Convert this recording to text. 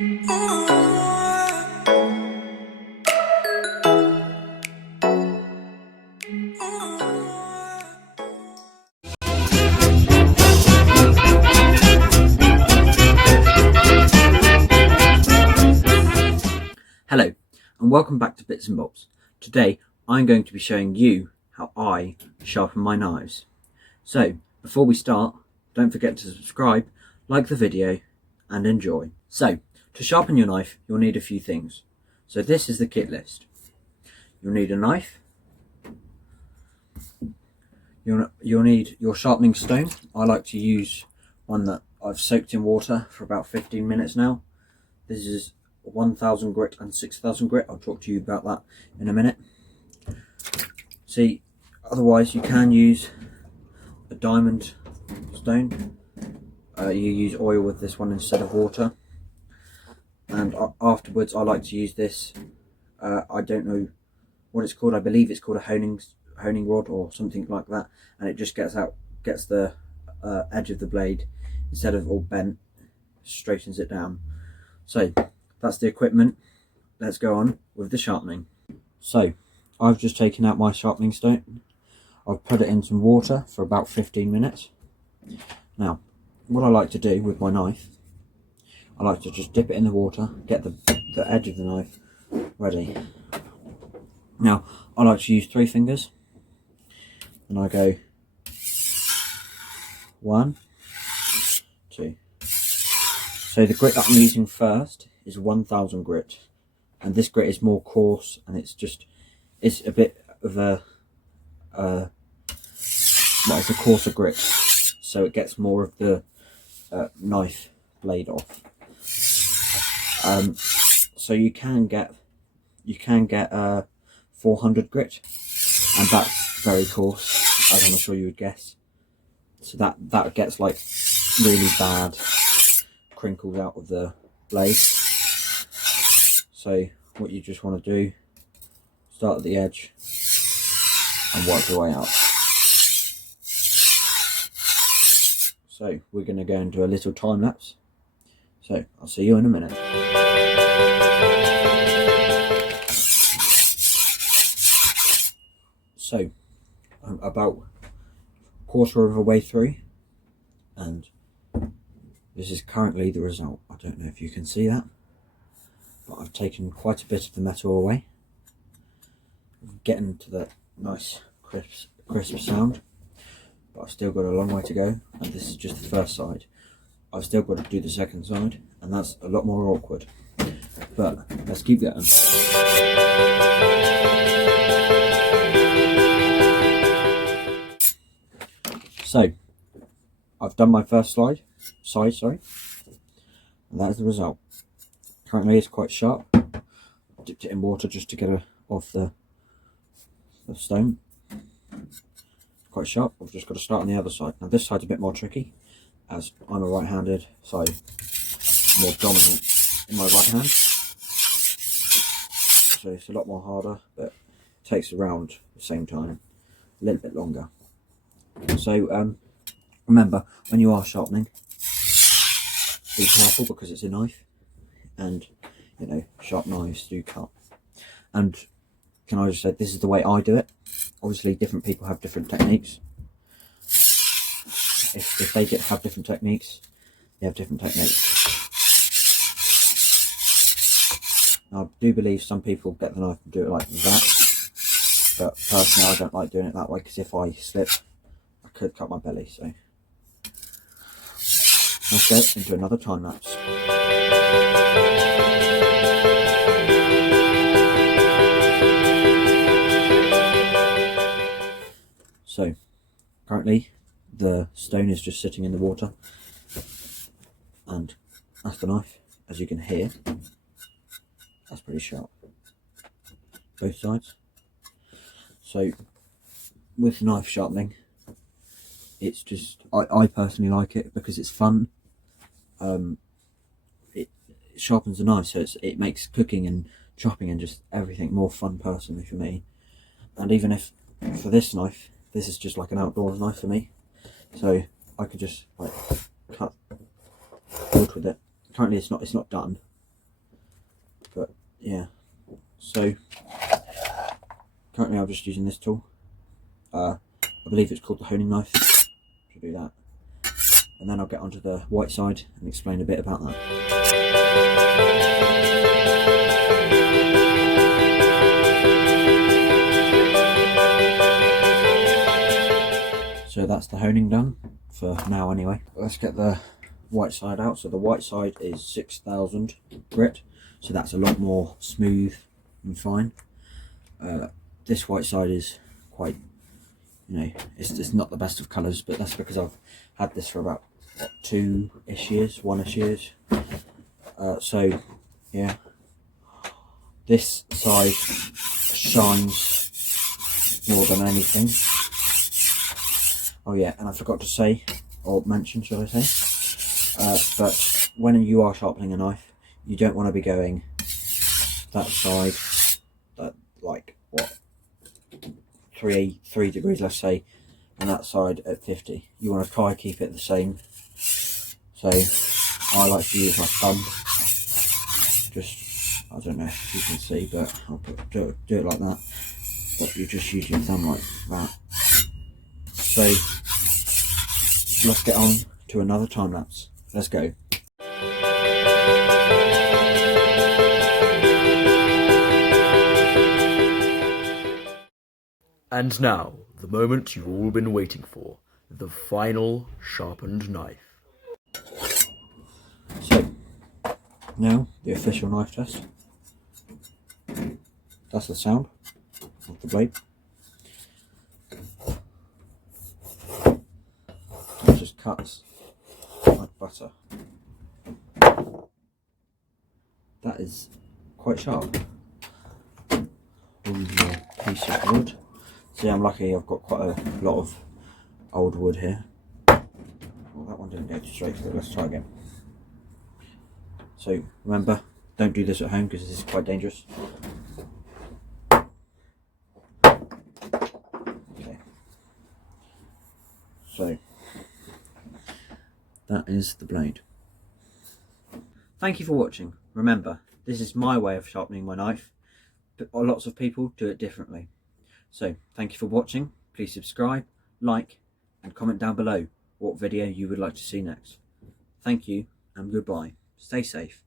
Hello and welcome back to Bits and Bobs. Today I'm going to be showing you how I sharpen my knives. So before we start, don't forget to subscribe, like the video and enjoy. So to sharpen your knife you'll need a few things. So this is the kit list. You'll need a knife, you'll need your sharpening stone. I like to use one that I've soaked in water for about 15 minutes now. This is 1000 grit and 6000 grit. I'll talk to you about that in a minute. See, otherwise you can use a diamond stone. You use oil with this one instead of water, and afterwards I like to use this. I don't know what it's called. I believe it's called a honing rod or something like that, and it just gets the edge of the blade, instead of all bent, straightens it down. So that's the equipment. Let's go on with the sharpening. So I've just taken out my sharpening stone. I've put it in some water for about 15 minutes. Now what I like to do with my knife, I like to just dip it in the water, get the edge of the knife ready. Now I like to use 3 fingers, and I go 1, 2. So the grit that I'm using first is 1000 grit, and this grit is more coarse, and it's a bit of it's a coarser grit, so it gets more of the knife blade off. So you can get 400 grit, and that's very coarse, as I'm sure you would guess. So that gets like really bad crinkles out of the blade. So what you just want to do, start at the edge and work your way out. So we're going to go and do a little time lapse. So I'll see you in a minute. So I'm about a quarter of a way through, and this is currently the result. I don't know if you can see that, but I've taken quite a bit of the metal away. I'm getting to that nice crisp sound, but I've still got a long way to go, and this is just the first side. I've still got to do the second side, and that's a lot more awkward, but let's keep going. So I've done my first side, and that is the result. Currently it's quite sharp. I dipped it in water just to get it off the stone. Quite sharp. I've just got to start on the other side. Now this side's a bit more tricky, as I'm a right-handed, so I'm more dominant in my right hand. So it's a lot more harder, but it takes around the same time, a little bit longer. So remember, when you are sharpening, be careful, because it's a knife, and you know, sharp knives do cut. And can I just say, this is the way I do it. Obviously different people have different techniques. If they have different techniques, they have different techniques. Now, I do believe some people get the knife and do it like that, but personally I don't like doing it that way, because if I slip I could cut my belly. So let's get into another time lapse. So currently the stone is just sitting in the water, and that's the knife. As you can hear, that's pretty sharp, both sides. So with knife sharpening, it's just, I personally like it because it's fun. It sharpens the knife, so it makes cooking and chopping and just everything more fun personally for me. And even if for this knife, this is just like an outdoors knife for me, so I could just like cut wood with it. Currently it's not done, yeah, so currently I'm just using this tool. I believe it's called the honing knife. To do that, and then I'll get onto the white side and explain a bit about that. So that's the honing done for now anyway. Let's get the white side out. So the white side is 6000 grit, so that's a lot more smooth and fine. This white side is quite, it's not the best of colours, but that's because I've had this for about what, 2-ish years, 1-ish years. So yeah, this side shines more than anything. Oh yeah, and I forgot to say, or mention should I say, but when you are sharpening a knife, you don't want to be going that side, that like what, 3 degrees let's say, and that side at 50. You want to try and keep it the same. So I like to use my thumb, just, I don't know if you can see, but I'll do it like that, but you just use your thumb like that. So let's get on to another time lapse. Let's go. And now, the moment you've all been waiting for, the final sharpened knife. So, now the official knife test. That's the sound of the blade. It just cuts like butter. That is quite sharp. Ooh, a piece of wood. See, I'm lucky I've got quite a lot of old wood here. Well, that one didn't go straight through. Let's try again. So remember, don't do this at home because this is quite dangerous. Okay. So that is the blade. Thank you for watching. Remember, this is my way of sharpening my knife, but lots of people do it differently. So thank you for watching. Please subscribe, like, and comment down below what video you would like to see next. Thank you and goodbye. Stay safe.